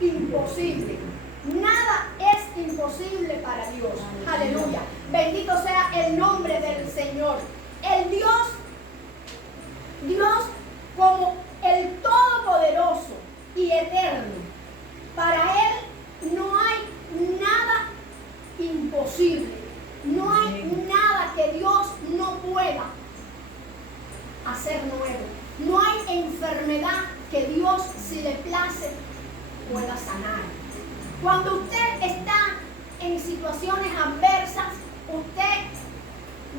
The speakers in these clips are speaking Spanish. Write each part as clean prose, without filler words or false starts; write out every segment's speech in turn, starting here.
imposible. Nada es imposible para Dios. Aleluya. Bendito sea el nombre del Señor. El Dios como el Todopoderoso y Eterno. Para Él no hay nada imposible. No hay nada que Dios no pueda hacer nuevo. No hay enfermedad que Dios, si le place, pueda sanar. Cuando usted está en situaciones adversas, usted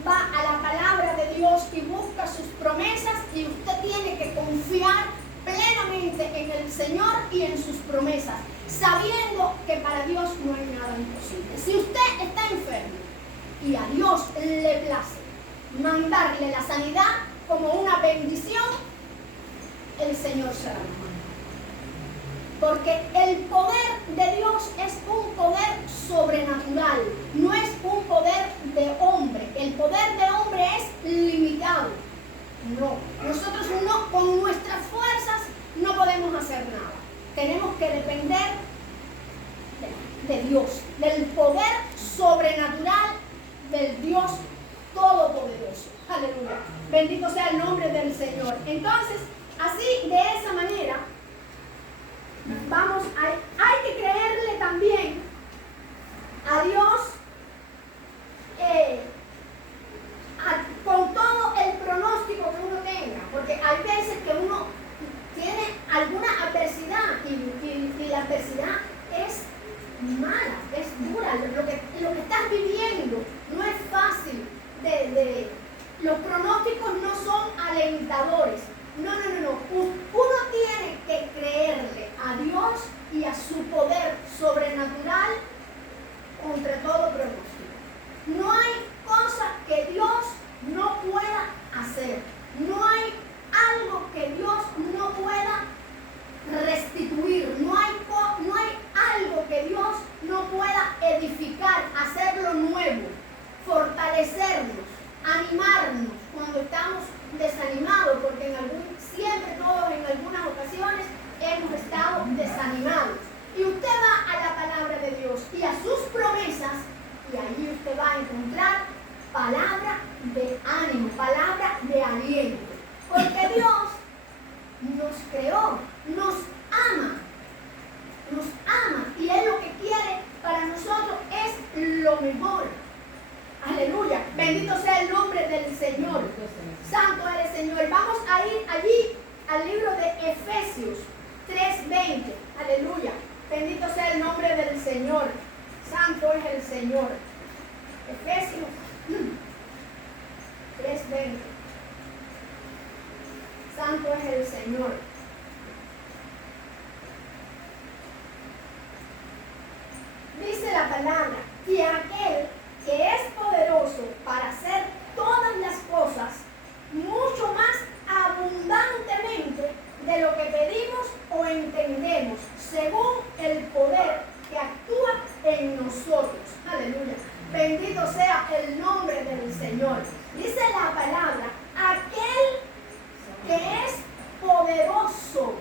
va a la palabra de Dios y busca sus promesas, y usted tiene que confiar plenamente en el Señor y en sus promesas, sabiendo que para Dios no hay nada imposible. Si usted está enfermo y a Dios le place mandarle la sanidad como una bendición, el Señor será mano. Porque el poder de Dios es un poder sobrenatural, no es un poder de hombre. El poder de hombre es limitado. No, nosotros no, con nuestras fuerzas no podemos hacer nada. Tenemos que depender de Dios, del poder sobrenatural del Dios Todopoderoso. Aleluya. Bendito sea el nombre del Señor. Entonces, así, de esa manera, hay que creerle también a Dios con todo el pronóstico que uno tenga, porque hay veces que uno tiene alguna adversidad y la adversidad es mala, es dura. Lo que estás viviendo no es fácil. Los pronósticos no son alentadores. No. Uno tiene que creerle a Dios y a su poder sobrenatural contra todo pronóstico. No hay cosa que Dios no pueda hacer. No hay algo que Dios no pueda restituir. No hay algo que Dios no pueda edificar, hacerlo nuevo, fortalecernos, animarnos cuando estamos desanimados, porque siempre todos en algunas ocasiones hemos estado desanimados. Y usted va a la palabra de Dios y a sus promesas, y ahí usted va a encontrar palabra de ánimo, palabra de aliento. Porque Dios nos creó, nos ama, y Él lo que quiere para nosotros es lo mejor. Aleluya. Bendito sea el nombre del Señor. Santo eres, Señor. Vamos a ir allí al libro de Efesios 3:20. Aleluya. Bendito sea el nombre del Señor. Santo es el Señor. Efesios 3:20. Santo es el Señor. Dice la palabra: y aquel que es poderoso para hacer todas las cosas mucho más abundantemente de lo que pedimos o entendemos, según el poder que actúa en nosotros. Aleluya. Bendito sea el nombre del Señor. Dice la palabra: aquel que es poderoso,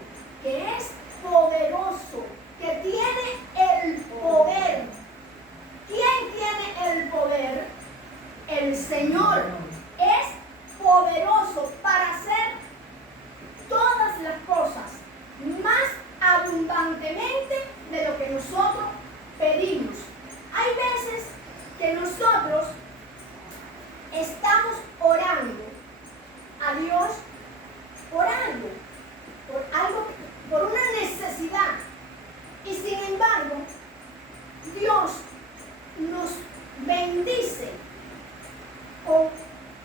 que tiene el poder. ¿Quién tiene el poder? El Señor. Es poderoso para hacer todas las cosas más abundantemente de lo que nosotros pedimos. Hay veces que nosotros estamos orando a Dios por algo, por una necesidad, y sin embargo Dios nos bendice con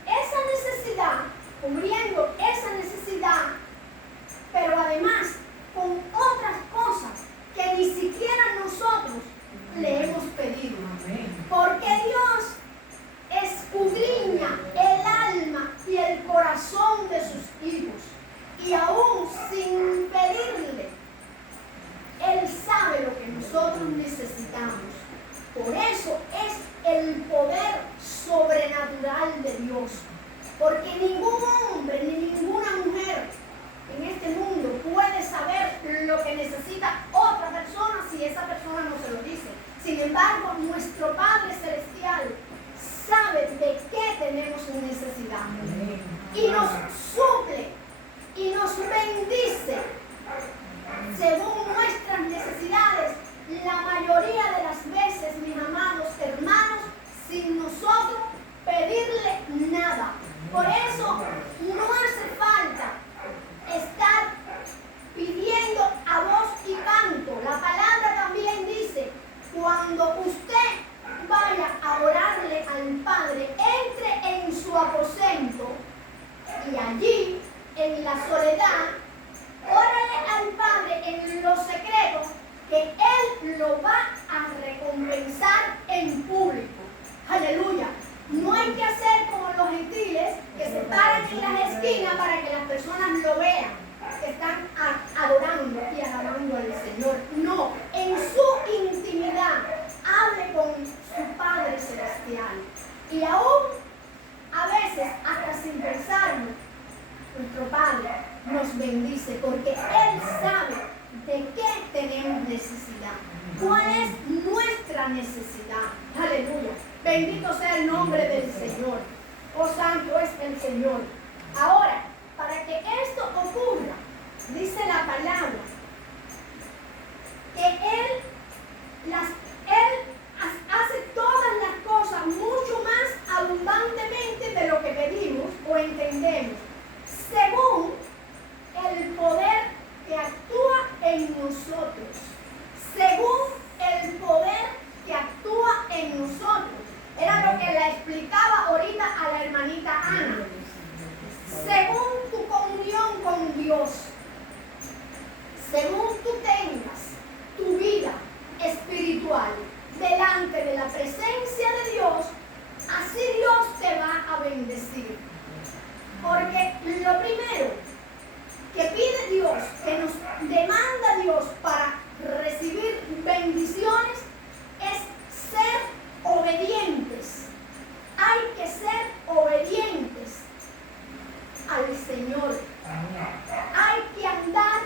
esa necesidad, cubriendo esa necesidad, pero además con otras cosas que ni siquiera nosotros le hemos pedido. Porque Dios escudriña el alma y el corazón de sus hijos, y aún sin pedirle, Él sabe lo que nosotros necesitamos. Por eso es el poder sobrenatural de Dios. Porque ningún hombre ni ninguna mujer en este mundo puede saber lo que necesita otra persona que Él lo va a recompensar en público. Aleluya. No hay que hacer como los gentiles que se paran en las esquinas para que las personas lo vean, que están adorando y alabando al Señor. No, en su intimidad hable con su Padre Celestial. Y aún a veces, hasta sin pensarlo, nuestro Padre nos bendice porque Él sabe de qué tenemos necesidad. ¿Cuál es nuestra necesidad? Aleluya. Bendito sea el nombre del Señor. Oh, santo es el Señor. Ahora, para que esto ocurra, dice la palabra, que Él hace todas las cosas mucho más abundantemente de lo que pedimos o entendemos, según el poder que actúa en nosotros. Según el poder que actúa en nosotros. Era lo que le explicaba ahorita a la hermanita Ana. Según tu comunión con Dios, según tú tengas tu vida espiritual delante de la presencia de Dios, así Dios te va a bendecir. Porque lo primero que pide Dios, que nos demanda Dios para recibir bendiciones, es ser obedientes. Hay que ser obedientes al Señor. Hay que andar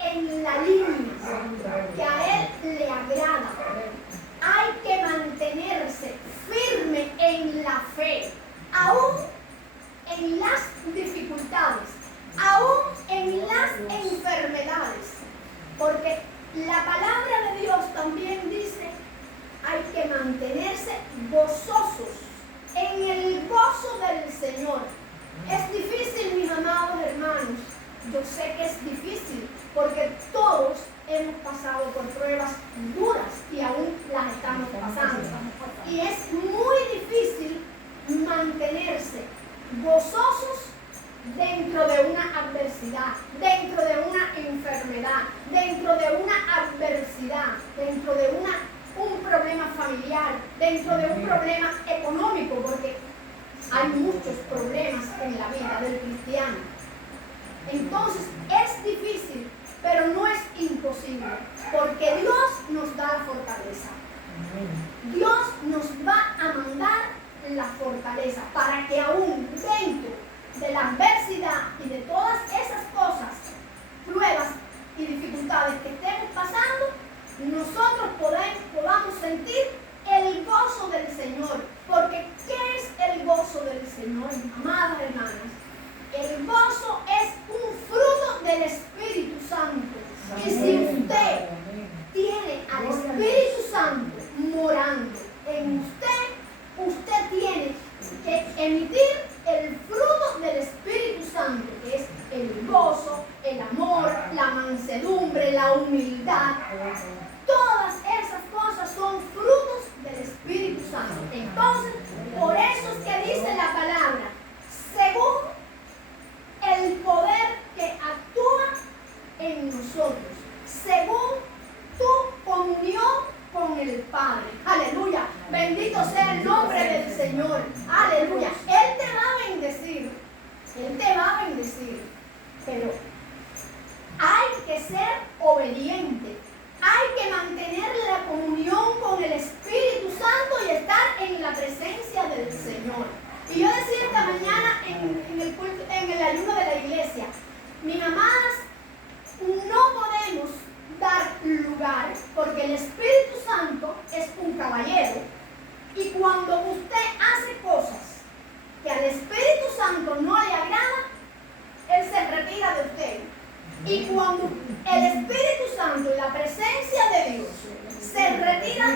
en la línea que a Él le agrada. Hay que mantenerse firme en la fe, aún en las dificultades, aún en las enfermedades. Porque la palabra de Dios también dice, hay que mantenerse gozosos en el gozo del Señor. Es difícil, mis amados hermanos. Yo sé que es difícil porque todos hemos pasado por pruebas duras y aún las estamos pasando. Y es muy difícil mantenerse gozosos dentro de una adversidad, dentro de una enfermedad, dentro de una adversidad, dentro de un problema familiar, dentro de un problema económico, porque hay muchos problemas en la vida del cristiano. Entonces es difícil, pero no es imposible, porque Dios nos da la fortaleza. Dios nos va a mandar la fortaleza para que aún dentro de la adversidad y de todas esas cosas, pruebas y dificultades que estemos pasando, nosotros podamos sentir el gozo del Señor. Porque ¿qué es el gozo del Señor, amadas hermanas? El gozo es un fruto del Espíritu Santo. Y si usted tiene al Espíritu Santo morando en usted, usted tiene que emitir el fruto del Espíritu Santo, que es el gozo, el amor, la mansedumbre, la humildad. Todas esas cosas son frutos del Espíritu Santo. Entonces, por eso es que dice la palabra, según el poder que actúa en nosotros, según tu comunión con el Padre. Aleluya. Bendito sea el nombre del Señor. Aleluya. Él te va a bendecir. Él te va a bendecir. Pero hay que ser obediente. Hay que mantener la comunión con el Espíritu Santo y estar en la presencia del Señor. Y yo decía esta mañana en el ayuno de la iglesia, mis amadas, no podemos dar lugar, porque el Espíritu Santo es un caballero. Y cuando usted hace cosas que al Espíritu Santo no le agrada, Él se retira de usted. Y cuando el Espíritu Santo y la presencia de Dios se retira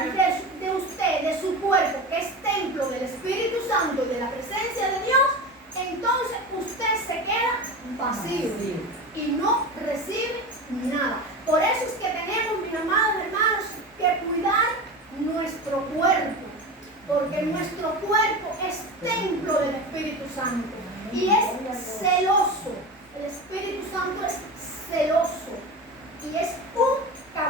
de usted, de su cuerpo, que es templo del Espíritu Santo y de la presencia de Dios, entonces usted se queda vacío y no recibe nada. Por eso es que tenemos, mis amados hermanos, que cuidar nuestro cuerpo, porque nuestro cuerpo es templo del Espíritu Santo y es celoso. El Espíritu Santo es celoso y es un caballero.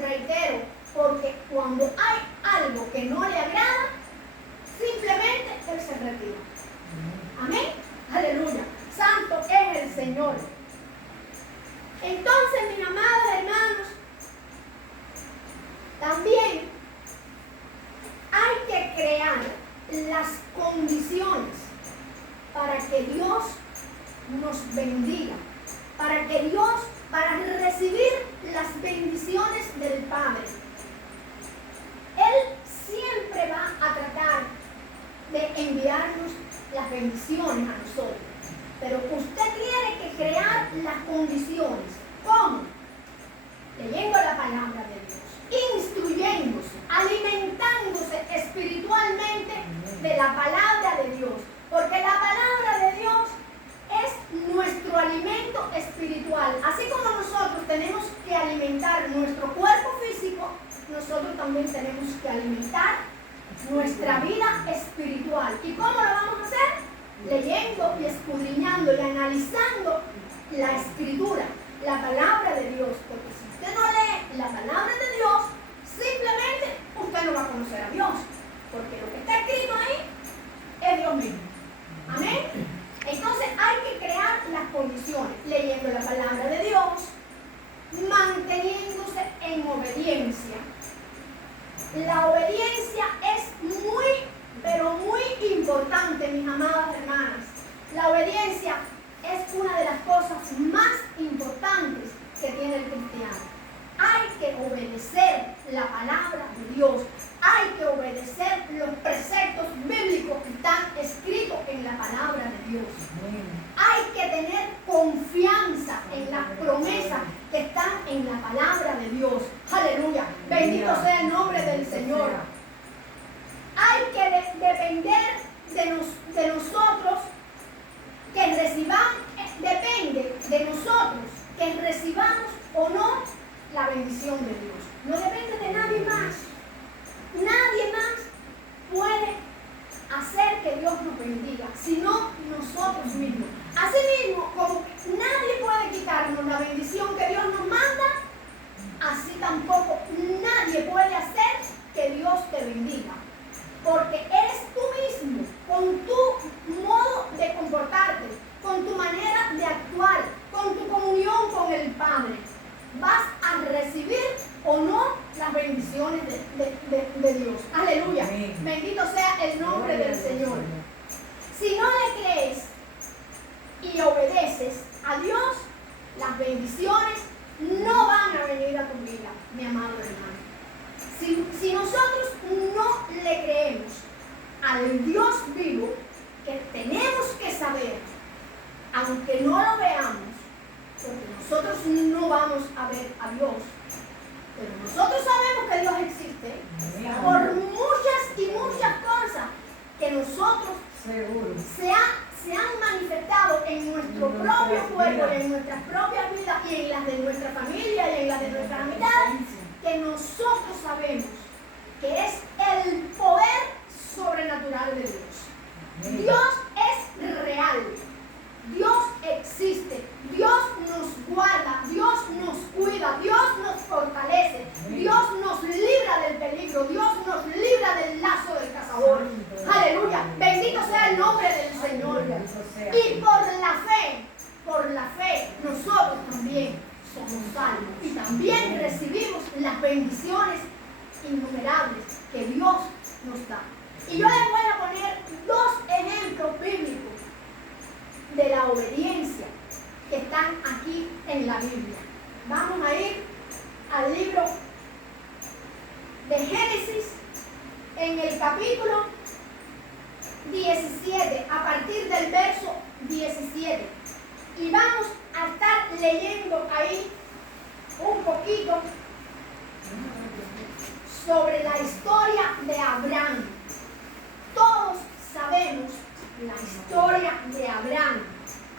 reitero, porque cuando hay algo que no le agrada, simplemente Él se retira. Amén. Aleluya. Santo es el Señor. Entonces, mis amados hermanos, también hay que crear las condiciones para que Dios nos bendiga, para recibir las bendiciones del Padre. Él siempre va a tratar de enviarnos las bendiciones a nosotros. Pero usted tiene que crear las condiciones. ¿Cómo? Leyendo la palabra de Dios, instruyéndose, alimentándose espiritualmente de la palabra de Dios. Porque la palabra de Dios es nuestro alimento espiritual. Así como nosotros tenemos que alimentar nuestro cuerpo físico, nosotros también tenemos que alimentar nuestra vida espiritual. ¿Y cómo lo vamos a hacer? Leyendo y escudriñando y analizando la escritura, la palabra de Dios. Porque si usted no lee la palabra de Dios, simplemente usted no va a conocer a Dios. Porque lo que está escrito ahí es Dios mismo. Amén. Entonces hay que crear las condiciones, leyendo la palabra de Dios, manteniéndose en obediencia. La obediencia es muy, pero muy importante, mis amadas hermanas. La obediencia es una de las cosas más importantes que tiene el cristiano. Hay que obedecer la palabra de Dios. Hay que obedecer los preceptos bíblicos que están escritos en la palabra de Dios. Hay que tener confianza en las promesas que están en la palabra de Dios. Aleluya. Bendito sea el nombre del Señor. Hay que depender de nosotros que recibamos, depende de nosotros que recibamos o no la bendición de Dios. No depende de nadie más. Nadie más puede hacer que Dios nos bendiga, sino nosotros mismos. Asimismo, como nadie puede quitarnos la bendición que Dios nos manda, así tampoco nadie puede hacer que Dios te bendiga. Porque eres tú mismo, con tu modo de comportarte, con tu manera de actuar, con tu comunión con el Padre, vas a recibir o no las bendiciones de Dios. Aleluya. Amén. Bendito sea el nombre del Señor. Si no le crees y obedeces a Dios, las bendiciones no van a venir a tu vida, mi amado hermano. Si nosotros no le creemos al Dios vivo, que tenemos que saber, aunque no lo veamos, porque nosotros no vamos a ver a Dios, pero nosotros sabemos que Dios existe por muchas y muchas cosas que nosotros se han manifestado en nuestro propio cuerpo, en nuestras propias vidas y en las de nuestra familia y en las de nuestras amistades, que nosotros sabemos que es el poder sobrenatural de Dios. Dios es real. Dios existe, Dios nos guarda, Dios nos cuida, Dios nos fortalece, Dios nos libra del peligro, Dios nos libra del lazo del cazador. Aleluya, bendito sea el nombre del Señor. Y por la fe, nosotros también somos salvos y también recibimos las bendiciones innumerables que Dios nos da. Y yo les voy a poner dos ejemplos bíblicos de la obediencia que están aquí en la Biblia. Vamos a ir al libro de Génesis en el capítulo 17, a partir del verso 17. Y vamos a estar leyendo ahí un poquito sobre la historia de Abraham. Todos sabemos la historia de Abraham.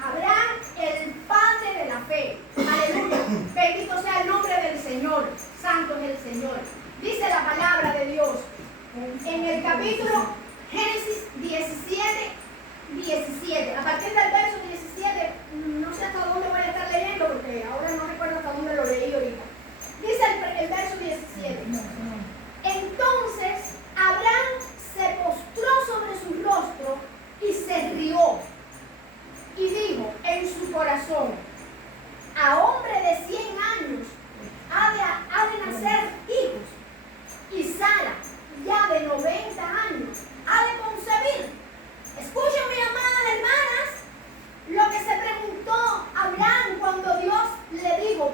Abraham, el padre de la fe. Aleluya. Bendito sea el nombre del Señor. Santo es el Señor. Dice la palabra de Dios en el capítulo Génesis 17, a partir del verso 17, no sé hasta dónde voy a estar leyendo porque ahora no recuerdo hasta dónde lo leí ahorita. Dice el verso 17. Entonces Abraham se postró sobre su rostro y se rió y dijo en su corazón: a hombre de 100 años ha de nacer hijos, y Sara, ya de 90 años, ha de concebir. Escuchen, mis amadas hermanas, lo que se preguntó Abraham cuando Dios le dijo: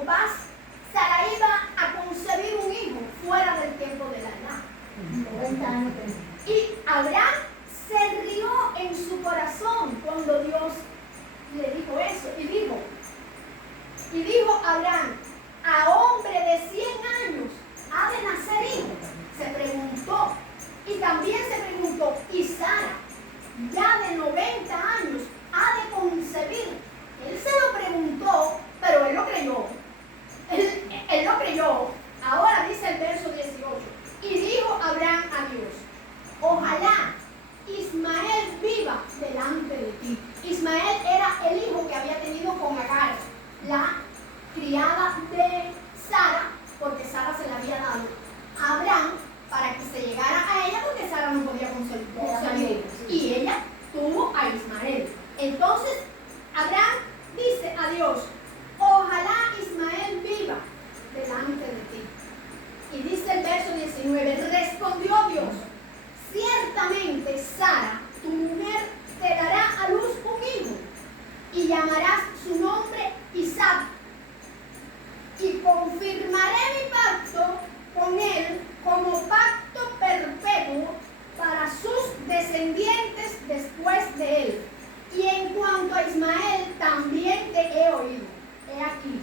Sara iba a concebir un hijo fuera del tiempo de la edad. 90 años. Y Abraham se rió en su corazón cuando Dios le dijo eso. Y dijo Abraham: a hombre de 100 años ha de nacer hijo. Se preguntó. Y también se preguntó: y Sara, ya de 90 años, ha de concebir. Él se lo preguntó, pero él lo creyó. Él lo creyó. Ahora dice el verso 18. Y dijo Abraham a Dios: ojalá Ismael viva delante de ti. Ismael era el hijo que había tenido con Agar, la criada de Sara, porque Sara se la había dado a Abraham para que se llegara a ella, porque Sara no podía concebir. Y ella tuvo a Ismael. Entonces Abraham dice a Dios: ojalá Ismael viva delante de ti. Y dice el verso 19: respondió Dios: ciertamente Sara, tu mujer, te dará a luz un hijo, y llamarás su nombre Isaac, y confirmaré mi pacto con él como pacto perpetuo para sus descendientes después de él. Y en cuanto a Ismael, también te he oído. He aquí,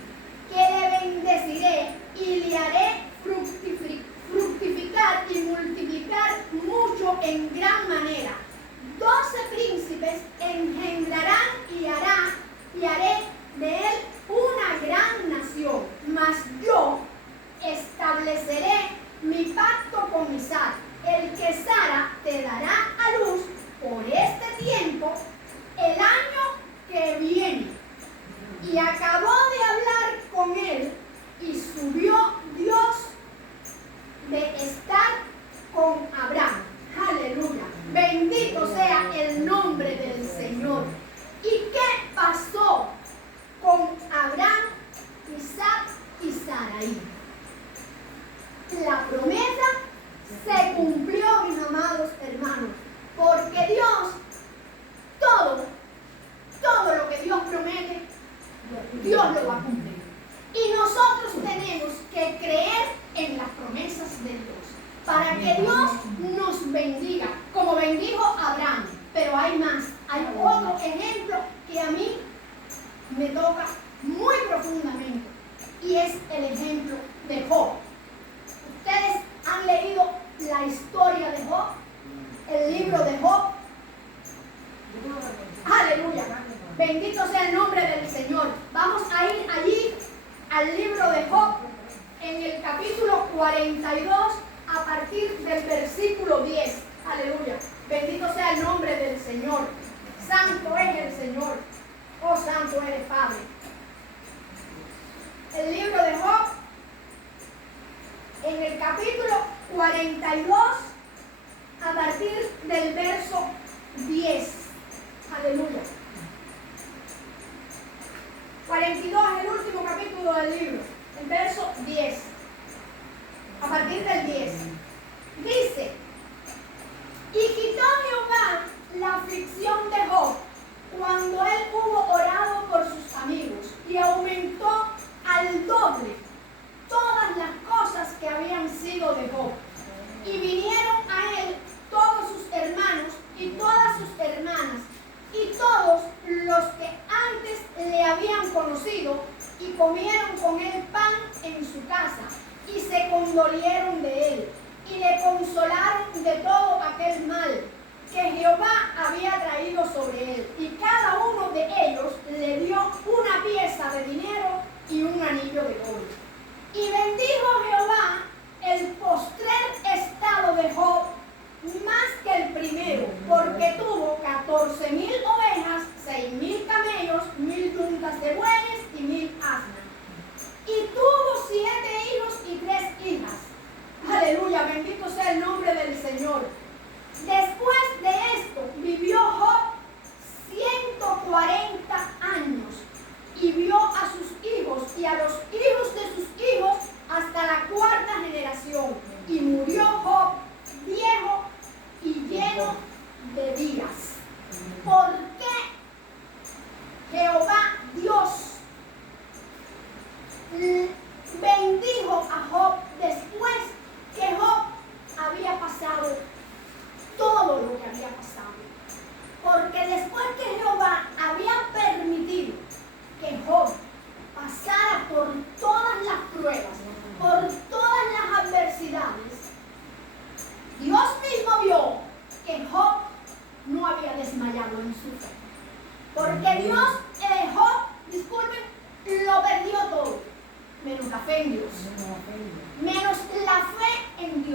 que le bendeciré y le haré fructificar y multiplicar mucho en gran manera. 12 príncipes engendrarán y haré de él una gran nación. Mas yo estableceré mi pacto con Isaac, el que Sara te dará a luz por este tiempo, el año que viene. Y acabó de hablar con él, y subió Dios de estar con Abraham. Aleluya. Bendito sea el nombre del Señor. ¿Y qué pasó con Abraham, Isaac y Sarai? La promesa se cumplió, mis amados hermanos, porque Dios, todo lo que Dios promete, Dios lo va a cumplir. Y nosotros tenemos que creer en las promesas de Dios, para que Dios nos bendiga, como bendijo a Abraham. Pero hay más, hay otro ejemplo que a mí me toca muy profundamente, y es el ejemplo de Job. ¿Ustedes han leído la historia de Job? El libro de Job. Aleluya. Bendito sea el nombre del Señor. Vamos a ir allí al libro de Job, en el capítulo 42, a partir del versículo 10. Aleluya. Bendito sea el nombre del Señor. Santo es el Señor. Oh, santo eres, Padre. El libro de Job, en el capítulo 42, a partir del verso 10. Aleluya. 42 es el último capítulo del libro, el verso 10. A partir del 10. Dice: y quitó Jehová la aflicción de Job cuando él hubo orado por sus amigos, y aumentó al doble todas las cosas que habían sido de Job. Y vinieron a él todos sus hermanos y todas sus hermanas, y todos los que antes le habían conocido, y comieron con él pan en su casa, y se condolieron de él, y le consolaron de todo aquel mal que Jehová había traído sobre él. Y cada uno de ellos le dio una pieza de dinero y un anillo de oro. Y bendijo Jehová el postrer estado de Job más que el primero, porque tuvo 14,000 ovejas, 6,000 camellos, 1,000 yuntas de bueyes y 1,000 asnas. Y tuvo 7 hijos y 3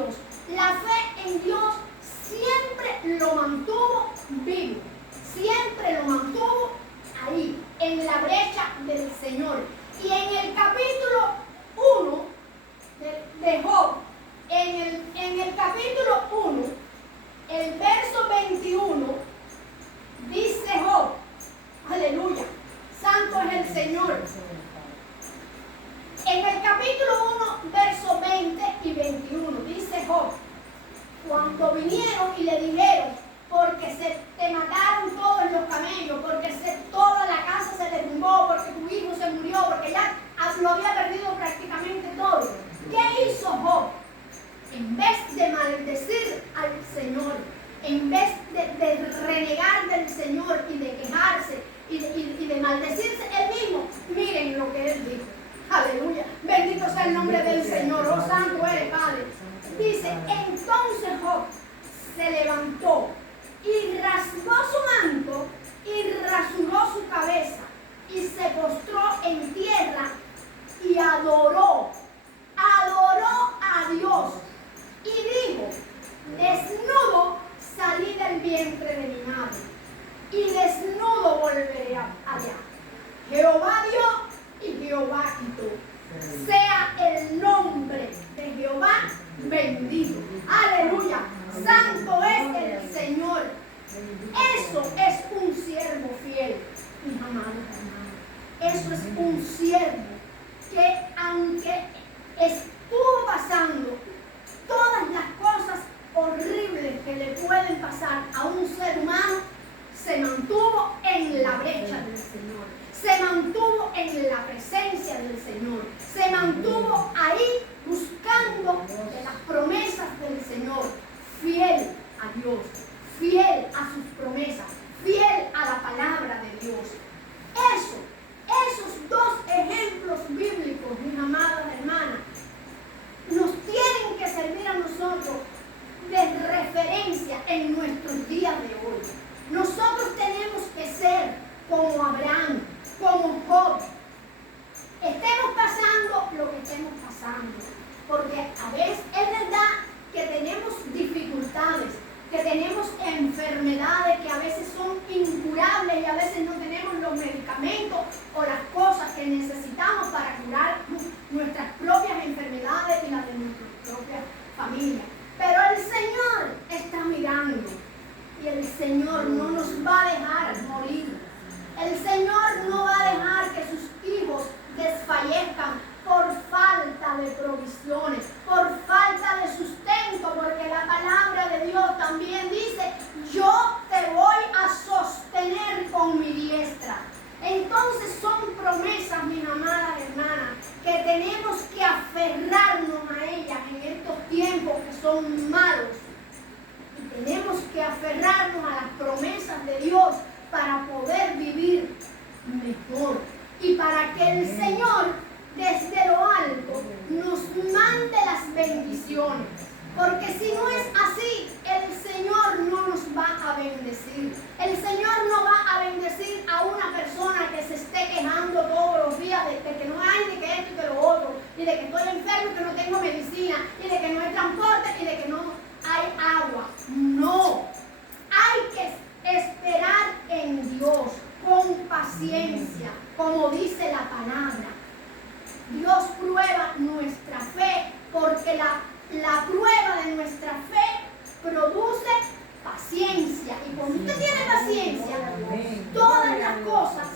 Dios. La fe en Dios siempre lo mantuvo vivo, siempre lo mantuvo ahí, en la brecha del Señor. Y en el capítulo 1 de Job, en el capítulo 1, el verso 21, dice Job, aleluya, santo es el Señor. En el capítulo 1, verso 20 y 21, dice Job, cuando vinieron y le dijeron, porque se te mataron todos los camellos, porque toda la casa se derrumbó, porque tu hijo se murió, porque ya lo había perdido prácticamente todo. ¿Qué hizo Job? En vez de maldecir al Señor, en vez de renegar del Señor y de quejarse y de maldecirse él mismo, miren lo que él dijo. Aleluya, bendito sea el nombre del Señor, oh santo eres Padre. Dice, entonces Job se levantó y rasgó su manto y rasuró su cabeza y se postró en tierra y adoró a Dios y dijo, desnudo salí del vientre de mi madre y desnudo volveré allá. Jehová dio y Jehová quitó. Sea el nombre de Jehová bendito. Aleluya. Santo es el Señor. Eso es un siervo fiel, mis amados hermanos. Eso es un siervo que aunque estuvo pasando todas las cosas horribles que le pueden pasar a un ser humano, se mantuvo en la brecha del Señor, se mantuvo en la presencia del Señor, se mantuvo ahí buscando de las promesas del Señor, fiel a Dios, fiel a sus promesas, fiel a la palabra de Dios. Esos dos ejemplos bíblicos, mis amadas hermanas, nos tienen que servir a nosotros de referencia en nuestros días de hoy. Nosotros tenemos que ser como Abraham, como Job. Estemos pasando lo que estemos pasando. Porque a veces es verdad que tenemos dificultades, que tenemos enfermedades que a veces son incurables y a veces no tenemos los medicamentos o las cosas que necesitamos para curar nuestras propias enfermedades y las de nuestra propia familia. Pero el Señor está mirando y el Señor no nos va a dejar morir. El Señor no va a dejar que sus hijos desfallezcan por falta de provisiones, por falta de sustento, porque la palabra de Dios también dice, yo te voy a sostener con mi diestra. Entonces son promesas, mis amadas hermanas, que tenemos que aferrarnos a ellas en estos tiempos que son malos. Y tenemos que aferrarnos a las promesas de Dios para poder vivir mejor y para que el Señor desde lo alto nos mande las bendiciones, porque si no es así, el Señor no nos va a bendecir. El Señor no va a bendecir a una persona que se esté quejando todos los días de que no hay, de que esto y que lo otro, y de que estoy enfermo y que no tengo medicina, y de que no hay transporte y de que no hay agua. No, hay que esperar en Dios con paciencia, como dice la palabra. Dios prueba nuestra fe, porque la prueba de nuestra fe produce paciencia. Y cuando usted tiene paciencia, todas las cosas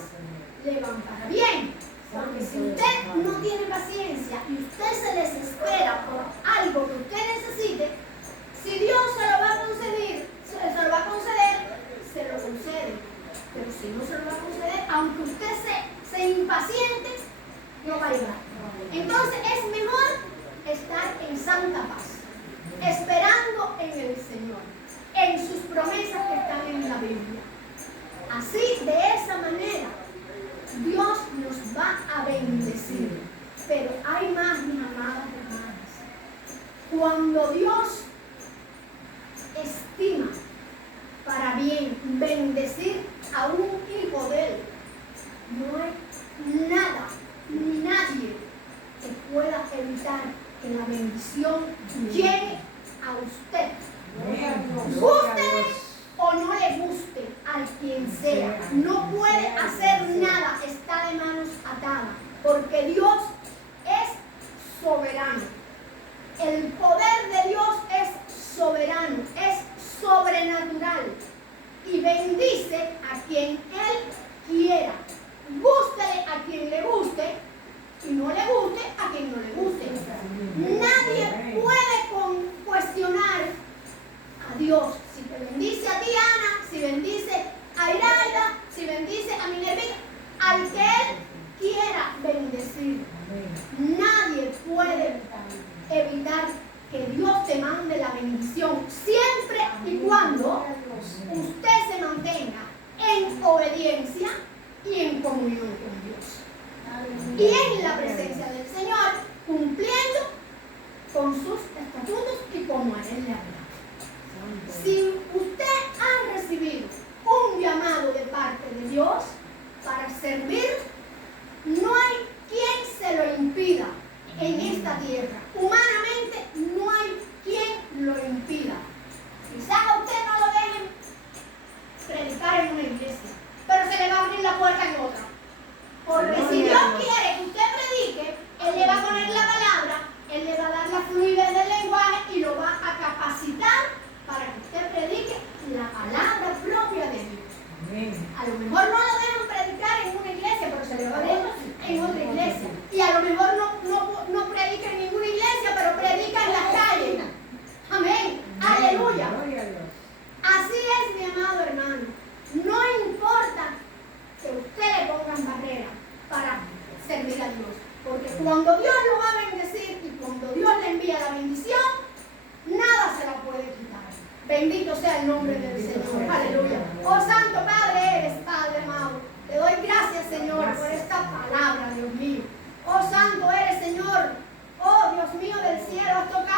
le van para bien. Porque si usted no tiene paciencia y usted se desespera por algo que usted necesite, si Dios se lo va a conceder, se lo concede. Pero si no se lo va a conceder, aunque usted se impaciente, no va a llegar. Entonces es mejor estar en santa paz, esperando en el Señor, en sus promesas que están en la Biblia. Así, de esa manera, Dios nos va a bendecir. Pero hay más, mis amadas hermanas. Cuando Dios estima para bien bendecir a un hijo de Él, no hay nada ni nadie que pueda evitar que la bendición llegue a usted. Gústele o no le guste al quien sea. No puede hacer nada, está de manos atadas, porque Dios es soberano. El poder de Dios es soberano, es sobrenatural y bendice a quien Él quiera. Gústele a quien le guste y no le guste a quien no le guste. Nadie puede cuestionar a Dios. Si te bendice a ti, Ana, si bendice a Iraida, si bendice a Minervita, al que Él quiera bendecir. Nadie puede evitar que Dios te mande la bendición siempre y cuando usted se mantenga en obediencia y en comunión con Dios y en la presencia del Señor, cumpliendo con sus estatutos y como a Él le agrada. Si usted ha recibido un llamado de parte de Dios para servir, no hay quien se lo impida en esta tierra. Humanamente no hay quien lo impida. Quizás a usted no lo dejen predicar en una iglesia, pero se le va a abrir la puerta en otra. Porque si Dios quiere que usted predique, Él le va a poner la palabra, Él le va a dar la fluidez del lenguaje y lo va a capacitar para que usted predique la palabra propia de Dios. A lo mejor no lo dejan predicar en una iglesia, pero se le va a abrir en otra iglesia. Y a lo mejor no predica en ninguna iglesia, pero predica en las calles. Amén. Aleluya. Así es, mi amado hermano. No importa que usted le pongan barreras para servir a Dios. Porque cuando Dios lo va a bendecir y cuando Dios le envía la bendición, nada se la puede quitar. Bendito sea el nombre del Señor. Aleluya. Oh Santo Padre eres, Padre amado. Te doy gracias, Señor, por esta palabra, Dios mío. Oh Santo eres, Señor. Oh Dios mío del cielo, has tocado